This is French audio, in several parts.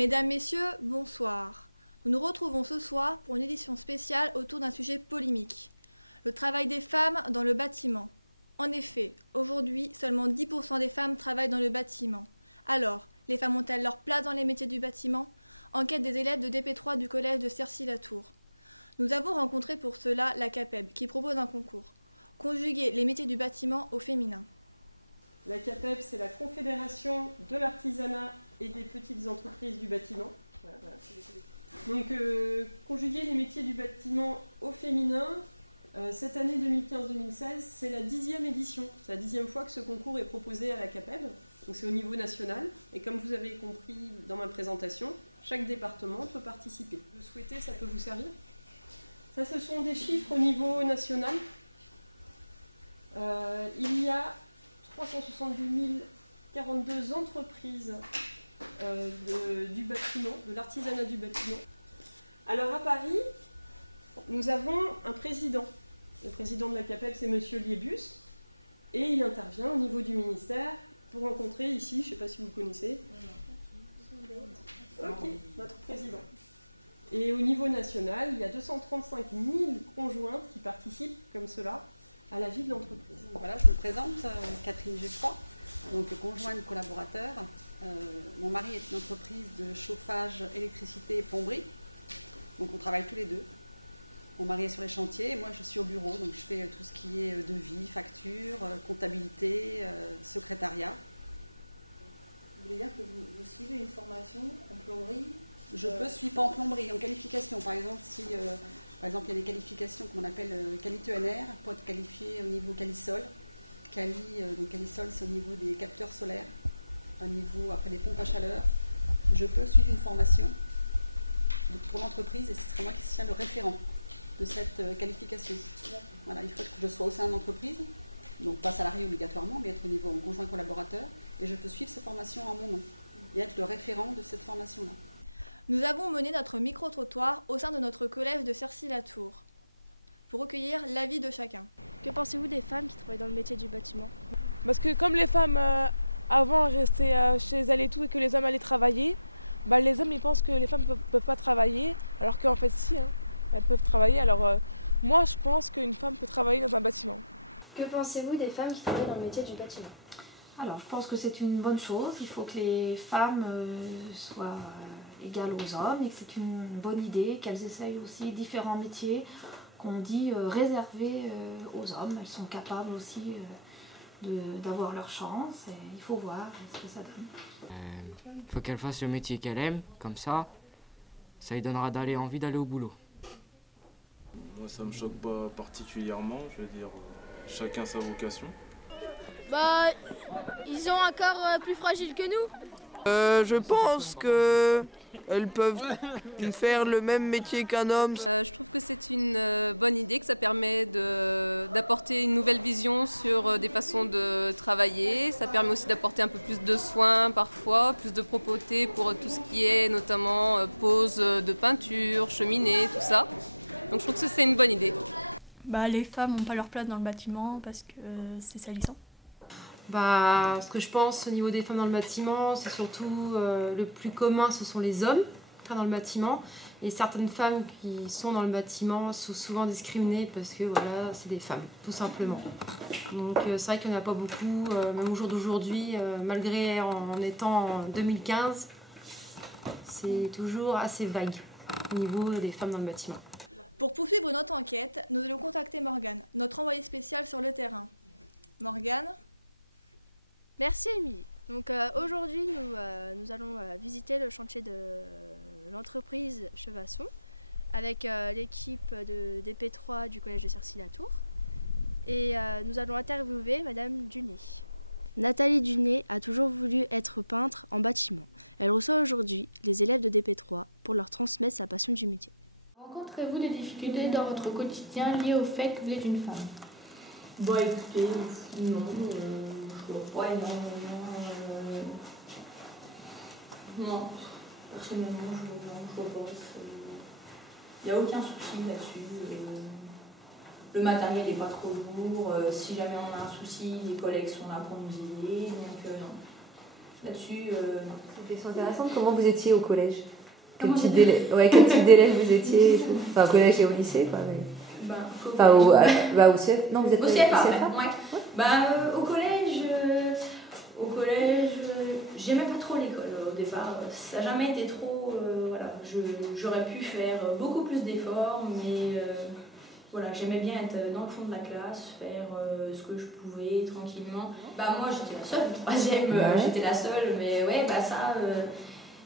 Mesdames, Messieurs, bonsoir. Nous nous retrouvons ce soir pour une édition spéciale autour d'un sujet polémique. Le travail des femmes dans le bâtiment. En effet, aujourd'hui, seulement 10% des femmes travaillent dans le bâtiment. Alors, les femmes ont-elles leur place dans les métiers du bâtiment? Enquête des élèves de DP3 du collège de Cercy-la-Tour. Nous avons rencontré pour cela la CAPEB qui propose un concours. Conjuguer les métiers du bâtiment au féminin. La CAPEB, c'est la Confédération de l'artisanat et des petites entreprises du bâtiment. Donc, conjuguer les métiers du bâtiment au féminin, cette année 2015-2016, c'est la 10e édition. C'est la 10e fois que ce concours est proposé à la CAPEB. Donc, c'est au niveau national. Et comme vous avez compris dans ma présentation, chaque département peut participer. Vous souhaitez, ça peut vous servir. Ça, ce sont des chiffres au niveau national. Il y a 370 042 entreprises du bâtiment, de l'artisanat du bâtiment. Alors à Paris, nous avons un président. Le président de la CAPEB, c'est Monsieur Liébus, et il intervient au niveau du ministère pour rencontrer ici, je ne sais pas si vous le connaissez. Ok, notre président. Et au niveau national, il y a 235 000 conjointes qui participent comme cela à la vie de l'entreprise. Voilà, je me présente, Catherine Geoffroy, donc conjointe collaborateur. Mon mari est une entreprise de chauffage, électricité et plomberie. Donc on travaille tous les deux. Mon mari est sur les chantiers et moi je suis au bureau, donc je fais tout ce qui est devis, facture, comptabilité, secrétariat. Vous voulez dire que vous suivez une formation en plomberie? Je peux suivre en plomberie, en qualification. Par exemple, si il y a des qualifications qu'on appelle qualité ENR, pour être qualifié au niveau Calisol. Donc Calisol, c'est au niveau des capteurs solaires, au niveau après des pompes à chaleur. Je peux suivre une formation pour l'entreprise et ce serait moi qui serai le référent de cette qualification. Voilà, il faut que je sois au sein de l'entreprise, donc pas salarié obligatoirement, mais être au niveau conjoint collaborateur, et je peux suivre ces formations en mon nom et être le référent de cette formation-là. Nous avons mené notre micro-trottoir au sein de notre collège de Cercy-la-Tour pour recueillir l'avis de chacun. Que pensez-vous des femmes qui travaillent dans le métier du bâtiment? Parce que comme les femmes avant restaient chez elles et tout et que les hommes allaient travailler, les hommes ils pensent que les femmes ne peuvent pas travailler, alors qu'en fait si, elles peuvent travailler. Alors moi je pense qu'une femme peut travailler dans un bâtiment. Que pensez-vous des femmes qui travaillent dans le métier du bâtiment? Alors je pense que c'est une bonne chose, il faut que les femmes soient égales aux hommes et que c'est une bonne idée qu'elles essayent aussi différents métiers qu'on dit réservés aux hommes. Elles sont capables aussi d'avoir leur chance et il faut voir ce que ça donne. Il faut qu'elle fasse le métier qu'elle aime, comme ça lui donnera envie d'aller au boulot. Moi ça me choque pas particulièrement, je veux dire, chacun sa vocation. Ils ont un corps plus fragile que nous. Je pense qu'elles peuvent faire le même métier qu'un homme. Je trouve que c'est une bonne idée, que ça permet d'apporter une nouvelle vision sur des façons de travailler. Ça permet aussi d'apporter un peu plus de soins parfois, plus de propreté pour tout ce qui est notamment pose de peinture, cheminée, tout ça. Donc je trouve que c'est une bonne idée. Les femmes n'ont pas leur place dans le bâtiment parce que c'est salissant. Ce que je pense au niveau des femmes dans le bâtiment, c'est surtout le plus commun, ce sont les hommes dans le bâtiment. Et certaines femmes qui sont dans le bâtiment sont souvent discriminées parce que voilà, c'est des femmes, tout simplement. Donc c'est vrai qu'il n'y en a pas beaucoup, même au jour d'aujourd'hui, malgré en étant en 2015, c'est toujours assez vague au niveau des femmes dans le bâtiment. Pour poursuivre notre enquête, nous allons contacter Morgane, notre envoyée spéciale sur le terrain. Morgane ? Merci Émilie. Donc aujourd'hui nous allons visiter le chantier de l'entreprise Chevasson avec l'équipe de DP3 du collège de Cercy-la-Tour et nous allons interviewer Madame Dunet. Nathalie Dunet a toujours voulu être peintre en bâtiment. Elle reçoit aujourd'hui les élèves de DP3 pour leur transmettre sa passion du métier. Rencontrez-vous des difficultés dans votre quotidien liées au fait que vous êtes une femme? Écoutez, non, pas énormément. Non, personnellement, je pense. Il n'y a aucun souci là-dessus. Le matériel n'est pas trop lourd. Si jamais on a un souci, les collègues sont là pour nous aider. Donc, non. là-dessus. C'est une question intéressante. Comment vous étiez au collège? Comment quel type d'élève vous étiez? Enfin, au collège et au lycée, quoi. Enfin, au CF. Non, vous êtes au CFA, ouais. Au collège, j'aimais pas trop l'école au départ. Ça n'a jamais été trop. Voilà, j'aurais pu faire beaucoup plus d'efforts, mais voilà, j'aimais bien être dans le fond de la classe, faire ce que je pouvais tranquillement. Moi, j'étais la seule, troisième, j'étais la seule, mais ouais, ça,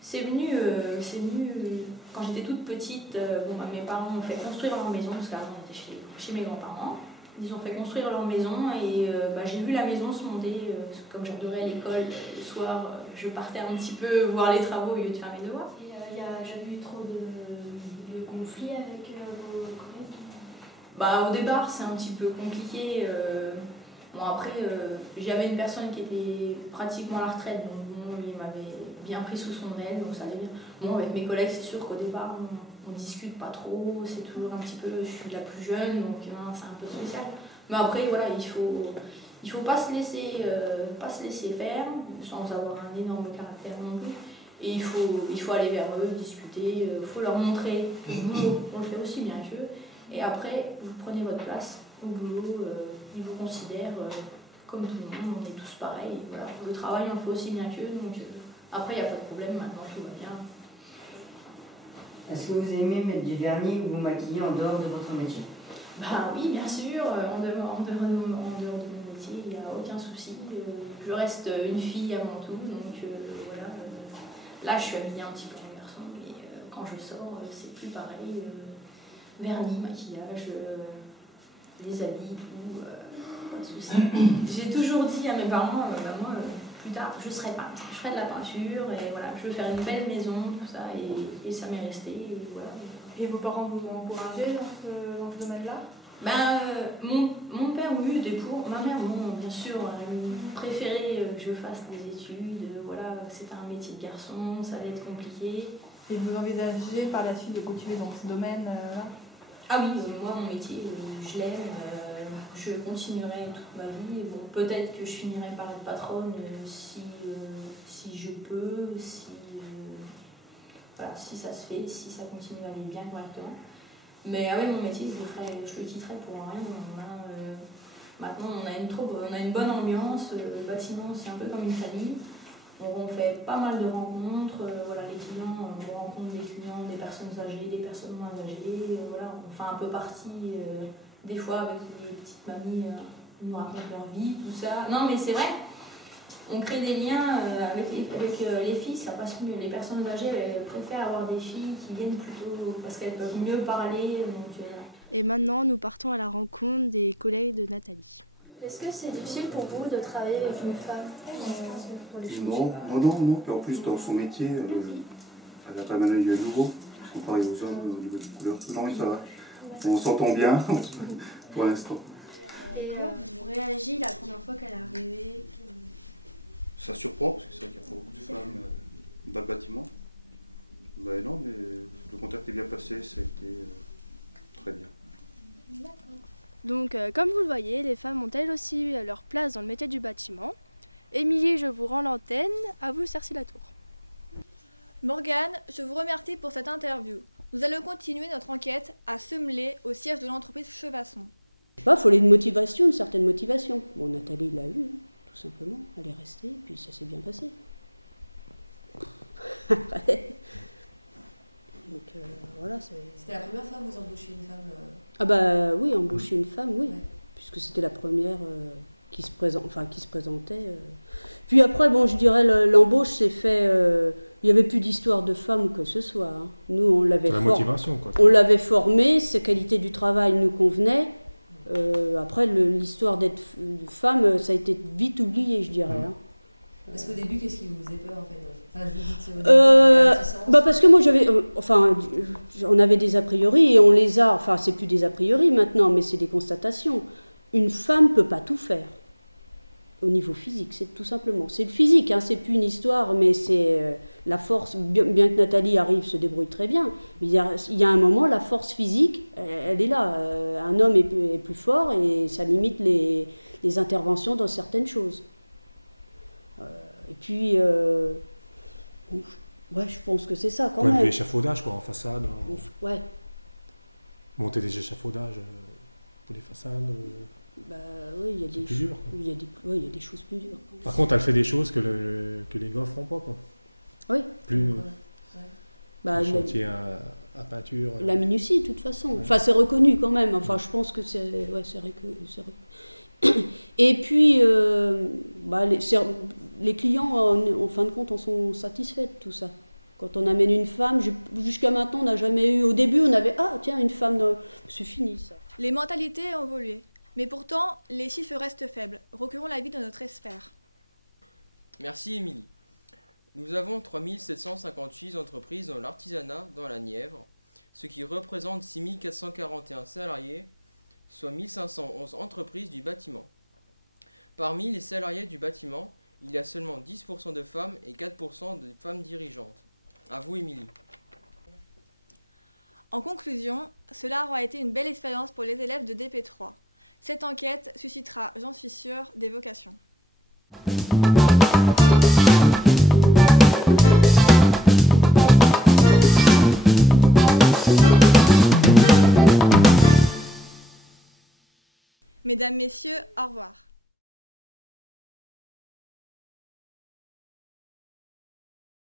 c'est venu quand j'étais toute petite. Mes parents m'ont fait construire leur maison, parce qu'avant on était chez mes grands-parents. Ils ont fait construire leur maison et j'ai vu la maison se monter. Comme j'adorais l'école, le soir, je partais un petit peu voir les travaux au lieu de faire mes devoirs. Il n'y a jamais eu trop de conflits avec vos collègues? Au départ, c'est un petit peu compliqué. Après, j'avais une personne qui était pratiquement à la retraite, donc il m'avait bien pris sous son aile, donc ça allait bien. Avec mes collègues, c'est sûr qu'au départ, on discute pas trop, c'est toujours un petit peu, je suis la plus jeune, donc c'est un peu spécial. Mais après, voilà, il faut pas se laisser faire, sans avoir un énorme caractère non plus. Et il faut aller vers eux, discuter, il faut leur montrer le boulot, on le fait aussi bien qu'eux. Et après, vous prenez votre place au boulot, ils vous considèrent comme tout le monde, on est tous pareils. Voilà. Le travail, on le fait aussi bien qu'eux, donc après, il n'y a pas de problème, maintenant tout va bien. Est-ce que vous aimez mettre du vernis ou vous maquiller en dehors de votre métier? Oui, bien sûr, en dehors de mon métier, il n'y a aucun souci. Je reste une fille avant tout, donc voilà. Là, je suis habillée un petit peu en garçon, mais quand je sors, c'est plus pareil. Vernis, maquillage, les habits, tout, pas de souci. J'ai toujours dit à mes parents, moi, plus tard, je serai peintre, je ferai de la peinture, et voilà, je veux faire une belle maison, tout ça, et ça m'est resté, et voilà. Et vos parents vous ont encouragé dans ce domaine-là? Mon père, oui, était pour. Ma mère, bon, bien sûr, elle préférait que je fasse des études, voilà, c'était un métier de garçon, ça allait être compliqué. Et vous envisagez par la suite de continuer dans ce domaine-là? Ah oui, moi, mon métier, je l'aime, je continuerai toute ma vie. Bon, peut-être que je finirai par être patronne si je peux, voilà, si ça se fait, si ça continue à aller bien correctement. Mais mon métier, je le quitterai pour rien. Maintenant, on a une bonne ambiance, le bâtiment, c'est un peu comme une famille. On fait pas mal de rencontres, voilà, les clients, on rencontre des clients, des personnes âgées, des personnes moins âgées, voilà, on fait un peu partie, des fois avec les petites mamies, nous racontent leur vie, tout ça. Non mais c'est vrai, on crée des liens avec les filles, ça passe mieux. Les personnes âgées, elles préfèrent avoir des filles qui viennent plutôt parce qu'elles peuvent mieux parler. Et maintenant, nous partons à la rencontre des collègues de Nathalie. Est-ce que c'est difficile pour vous de travailler avec une femme pour les chantiers? Non. En plus, dans son métier, elle n'a pas un œil nouveau, comparé aux hommes au niveau des couleurs. Non, mais ça va. On s'entend bien pour l'instant. Et comment vous réagissez la première fois qu'elle est arrivée? Ça surprend, parce que c'est vrai qu'il n'y a pas beaucoup de femmes dans le bâtiment. Ben non, mais le contact est bien passé, ça a été très bien. D'accord. Donc, comme vous le voyez, les femmes ont elles aussi leur place dans le métier du bâtiment. Émilie, je vous rends l'antenne. À vous, Cercy-Latour. Morgane, je vous remercie pour cette interview. Nous allons continuer notre enquête à Semblé, au siège de l'entreprise Chevasson. Il fallait une motivation, une certaine motivation. Bon, Nathalie l'a eu, tout simplement. Elle est restée, puis ça s'est bien passé. Donc voilà, C'était la première fois que vous embauchiez une femme oui, embaucher une femme, oui. Ouais. Puisque c'était la première qui se présentait. Puis après, bon, je dirais, l'embauche s'est fait... il n'y avait plus d'histoire de femme ou que ce soit. Hein. Nous, on l'avait on l'avait formée, ses qualités du travail nous convenaient. Après, l'histoire d'être femme, ça a été vite oublié, je dirais. Hein. Parce qu'au début, qu'est-ce qui vous faisait peur, en fait? Parce que moi, on avait des a priori et on les a, c'est plus des a priori maintenant, mais c'est des constatations. Une femme ne peut pas tout faire au niveau physique, c'est tout simplement. C'est le physique, hein, c'est plus une histoire, mais c'est la force, bien que Nathalie se débrouille très bien, mais il y a un moment, la force physique, elle est là. Un homme est plus fort et ça limite les interventions dans certaines choses. Et puis, ouais, je pense que c'est ça quand ouais, même. puis l'échafaudage, quoi, en façade. Ouais. Monter des échafaudages pour les façades. Bah oui, il y a des plus dur, il y a des choses plus dures. Par contre, elle fait des choses que les gars feront pas, quoi. Oui. Plus bah, le chantier à peinture. La minutie, de toute façon. Ouais. Enfin, c'est reconnu quand même. Enfin, je pense que c'est Et puis, bah, les clients, en fin de compte, en sont satisfaits de tout ça. Quand on amène une femme, jusqu'à maintenant, on n'a jamais eu... Au début, on avait, ah tiens, une femme, c'est fini ça. Les mentalités ont évolué. Mais pourtant, les chiffres restent faibles. Recueillons l'avis de notre expert. Merci Émilie. Nous avons 3758 entreprises dans l'artisanat dans la Nièvre, ce qui représente 6441 salariés, soit 1511 entreprises du bâtiment. Parmi les salariés du bâtiment, il y a seulement 10% de femmes et 4% de femmes dirigeantes. À vous Émilie. En conclusion, cela aura été une belle expérience pour les élèves de DP3. Cette enquête suscitera, j'en suis sûre, des vocations. Mesdames, Messieurs, au revoir.